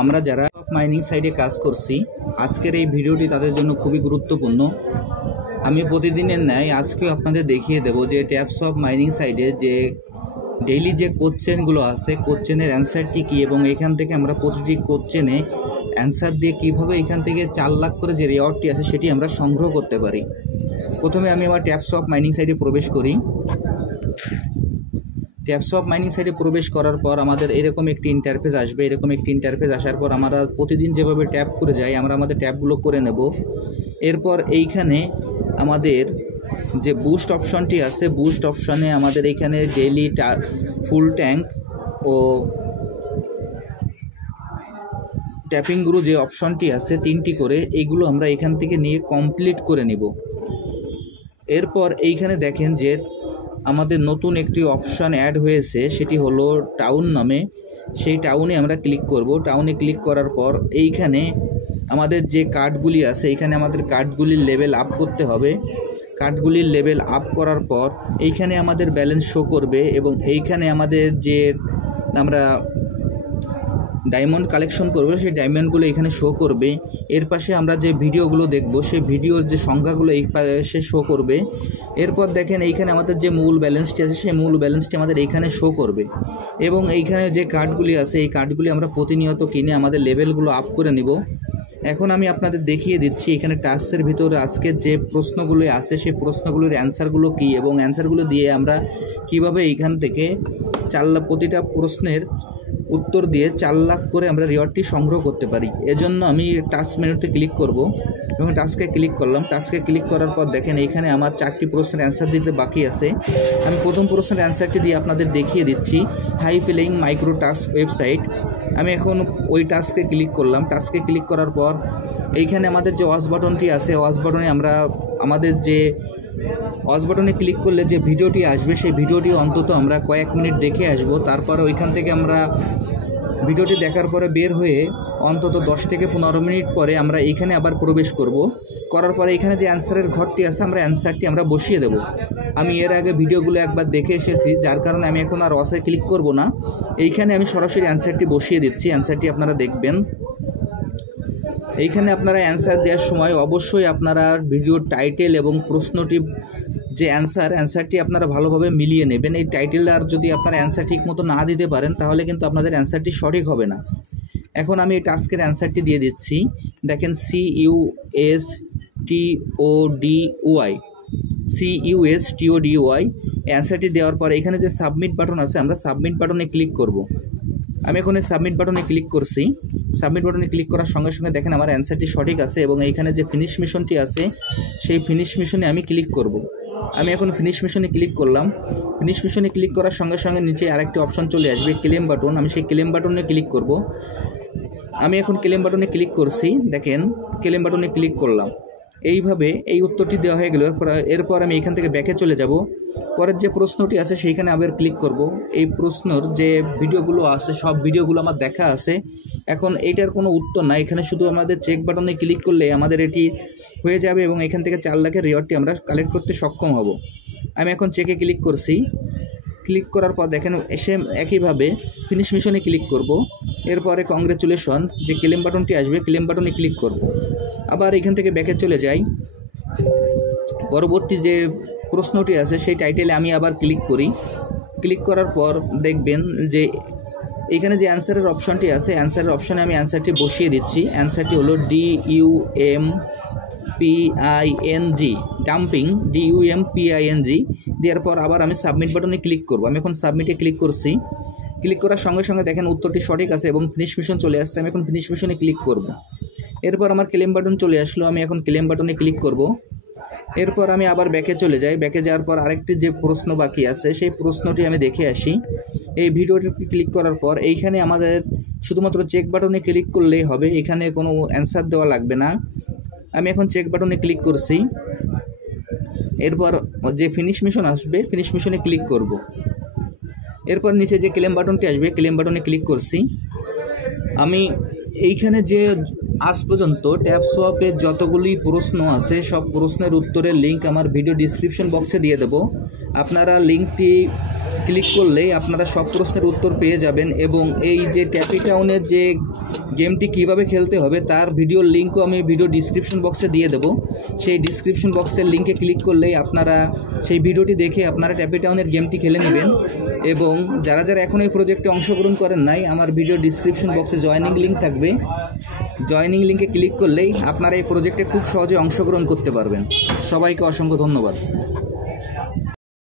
আমরা যারা মাইনিং সাইটে কাজ করছি, আজকের এই ভিডিওটি তাদের জন্য খুবই গুরুত্বপূর্ণ। আমি প্রতিদিনের ন্যায় আজকেও আপনাদের দেখিয়ে দেব যে ট্যাপস অফ মাইনিং সাইটে যে ডেইলি যে কোশ্চেনগুলো আছে, কোশ্চেনের অ্যান্সারটি কী এবং এখান থেকে আমরা প্রতিটি কোশ্চেনে অ্যান্সার দিয়ে কীভাবে এখান থেকে 4 লাখ করে যে রিওয়ার্ডটি আছে সেটি আমরা সংগ্রহ করতে পারি। প্রথমে আমি আমার ট্যাপস অফ মাইনিং সাইটে প্রবেশ করি। ট্যাপস অফ মাইনিং সাইটে প্রবেশ করার পর আমাদের এরকম একটি ইন্টারফেস আসবে। এরকম একটি ইন্টারফেস আসার পর আমরা প্রতিদিন যেভাবে ট্যাপ করে যাই, আমরা আমাদের ট্যাপগুলো করে নেব। এরপর এইখানে আমাদের যে বুস্ট অপশনটি আছে, বুস্ট অপশনে আমাদের এইখানে ডেইলি ফুল ট্যাঙ্ক ও ট্যাপিং গ্রু যে অপশনটি আছে 3টি করে, এইগুলো আমরা এখান থেকে নিয়ে কমপ্লিট করে নিব। এরপর এইখানে দেখেন যে আমাদের নতুন একটি অপশন অ্যাড হয়েছে, সেটি হলো টাউন নামে। সেই টাউনে আমরা ক্লিক করব। টাউনে ক্লিক করার পর এইখানে আমাদের যে কার্ডগুলি আছে, এইখানে আমাদের কার্ডগুলির লেভেল আপ করতে হবে। কার্ডগুলির লেভেল আপ করার পর এইখানে আমাদের ব্যালেন্স শো করবে এবং এইখানে আমাদের যে আমরা ডায়মন্ড কালেকশন করব সেই ডায়মন্ডগুলো এখানে শো করবে। এর পাশে আমরা যে ভিডিওগুলো দেখব সেই ভিডিওর যে সংখ্যাগুলো এই পাশে শো করবে। এরপর দেখেন এইখানে আমাদের যে মূল ব্যালেন্সটি আছে সেই মূল ব্যালেন্সটি আমাদের এইখানে শো করবে এবং এইখানে যে কার্ডগুলি আছে এই কার্ডগুলি আমরা প্রতিনিয়ত কিনে আমাদের লেভেলগুলো আপ করে নিব। এখন আমি আপনাদের দেখিয়ে দিচ্ছি এখানে টাস্কের ভিতরে আজকের যে প্রশ্নগুলো আছে সেই প্রশ্নগুলোর অ্যান্সারগুলো কী এবং অ্যান্সারগুলো দিয়ে আমরা কিভাবে এইখান থেকে 4 লাখ প্রতিটা প্রশ্নের উত্তর দিয়ে 4 লাখ করে আমরা রিওয়ার্ডটি সংগ্রহ করতে পারি। এজন্য আমি টাস্ক মেনুতে ক্লিক করব এবং টাস্কে ক্লিক করলাম। টাস্কে ক্লিক করার পর দেখেন এইখানে আমার 4টি প্রশ্নের অ্যান্সার দিতে বাকি আছে। আমি প্রথম প্রশ্নের অ্যান্সারটি দিয়ে আপনাদের দেখিয়ে দিচ্ছি। Hi filling micro task website. আমি এখন ওই টাস্কে ক্লিক করলাম। টাস্কে ক্লিক করার পর এইখানে আমাদের যে ওয়াচ বাটনটি আছে, ওয়াচ বাটনে আমরা আমাদের যে ওয়াচ বাটনে ক্লিক করলে যে ভিডিওটি আসবে সেই ভিডিওটি অন্তত আমরা কয়েক মিনিট দেখে আসব। তারপরে ওইখান থেকে আমরা ভিডিওটি দেখার পরে বের হয়ে অন্তত 10 থেকে 15 মিনিট পরে আমরা এইখানে আবার প্রবেশ করব। করার পরে এখানে যে অ্যান্সারের ঘরটি আছে আমরা অ্যান্সারটি আমরা বসিয়ে দেব। আমি এর আগে ভিডিওগুলো একবার দেখে এসেছি, যার কারণে আমি এখন আর ওয়াচে ক্লিক করব না। এইখানে আমি সরাসরি অ্যান্সারটি বসিয়ে দিচ্ছি। অ্যান্সারটি আপনারা দেখবেন। এইখানে আপনারা অ্যান্সার দেওয়ার সময় অবশ্যই আপনারা ভিডিওর টাইটেল এবং প্রশ্নটি যে অ্যান্সারটি আপনারা ভালোভাবে মিলিয়ে নেবেন। এই টাইটেল আর যদি আপনারা অ্যান্সার ঠিক মতো না দিতে পারেন তাহলে কিন্তু আপনাদের অ্যান্সারটি সঠিক হবে না। এখন আমি এই টাস্কের অ্যান্সারটি দিয়ে দিচ্ছি। দেখেন CUSTODY অ্যান্সারটি দেওয়ার পর এখানে যে সাবমিট বাটন আছে আমরা সাবমিট বাটনে ক্লিক করব। আমি এখন এই সাবমিট বাটনে ক্লিক করছি। সাবমিট বাটনে ক্লিক করার সঙ্গে সঙ্গে দেখেন আমার অ্যান্সারটি সঠিক আছে এবং এইখানে যে ফিনিশ মিশনটি আছে সেই ফিনিশ মিশনে আমি ক্লিক করব। আমি এখন ফিনিশ মিশনে ক্লিক করলাম। ফিনিশ মিশনে ক্লিক করার সঙ্গে সঙ্গে নিচে আরেকটি অপশন চলে আসবে, ক্লেম বাটন। আমি সেই ক্লেম বাটনে ক্লিক করব। আমি এখন ক্লেম বাটনে ক্লিক করছি। দেখেন ক্লেম বাটনে ক্লিক করলাম। এইভাবে এই উত্তরটি দেওয়া হয়ে গেল। এরপর আমি এখান থেকে ব্যাকে চলে যাব। পরের যে প্রশ্নটি আছে সেইখানে আবার ক্লিক করব। এই প্রশ্নর যে ভিডিওগুলো আছে সব ভিডিওগুলো আমার দেখা আছে। এখন এইটার কোনো উত্তর না, এখানে শুধু আমাদের চেক বাটনে ক্লিক করলে আমাদের এটি হয়ে যাবে এবং এখান থেকে 4 লাখের রিওয়ার্ডটি আমরা কালেক্ট করতে সক্ষম হব। আমি এখন চেকে ক্লিক করছি। ক্লিক করার পর দেখেন এসে একইভাবে ফিনিশ মিশনে ক্লিক করব। এরপরে কংগ্রেচুলেশন যে ক্লেম বাটনটি আসবে ক্লেম বাটনে ক্লিক করব। আবার এখান থেকে ব্যাকে চলে যাই। পরবর্তী যে প্রশ্নটি আছে সেই টাইটেলে আমি আবার ক্লিক করি। ক্লিক করার পর দেখবেন যে এখানে যে অ্যান্সারের অপশনটি আছে অ্যান্সারের অপশনে আমি অ্যান্সারটি বসিয়ে দিচ্ছি। অ্যান্সারটি হলো DUMPING দেওয়ার পর আবার আমি সাবমিট বাটনে ক্লিক করব। আমি এখন সাবমিটে ক্লিক করছি। ক্লিক করার সঙ্গে সঙ্গে দেখেন উত্তরটি সঠিক আছে এবং ফিনিশ মিশন চলে আসছে। আমি এখন ফিনিশ মিশনে ক্লিক করব। এরপর আমার ক্লেম বাটন চলে আসলো। আমি এখন ক্লেম বাটনে ক্লিক করব। এরপর আমি আবার ব্যাকে চলে যাই। ব্যাকে যাওয়ার পর আরেকটি যে প্রশ্ন বাকি আছে সেই প্রশ্নটি আমি দেখে আসি। এই ভিডিওটিতে ক্লিক করার পর এইখানে আমাদের শুধুমাত্র চেক বাটনে ক্লিক করলেই হবে, এখানে কোনো অ্যান্সার দেওয়া লাগবে না। আমি এখন চেক বাটনে ক্লিক করছি। এরপর যে ফিনিশ মিশন আসবে ফিনিশ মিশনে ক্লিক করব। এরপর নিচে যে ক্লেম বাটনটি আসবে ক্লেম বাটনে ক্লিক করছি। আমি এইখানে যে আজ পর্যন্ত ট্যাপসোয়াপের যতগুলি প্রশ্ন আছে সব প্রশ্নের উত্তরের লিঙ্ক আমার ভিডিও ডিসক্রিপশন বক্সে দিয়ে দেব। আপনারা লিঙ্কটি ক্লিক করলেই আপনারা সব প্রশ্নের উত্তর পেয়ে যাবেন এবং এই যে ট্যাপি টাউনের যে গেমটি কিভাবে খেলতে হবে তার ভিডিওর লিঙ্কও আমি ভিডিও ডিসক্রিপশন বক্সে দিয়ে দেবো। সেই ডিসক্রিপশন বক্সের লিঙ্কে ক্লিক করলেই আপনারা সেই ভিডিওটি দেখে আপনারা ট্যাপি টাউনের গেমটি খেলে নেবেন। এবং যারা যারা এখন এই প্রজেক্টে অংশগ্রহণ করেন নাই, আমার ভিডিও ডিসক্রিপশন বক্সে জয়েনিং লিঙ্ক থাকবে, জয়েনিং লিঙ্কে ক্লিক করলেই আপনারা এই প্রজেক্টে খুব সহজে অংশগ্রহণ করতে পারবেন। সবাইকে অসংখ্য ধন্যবাদ।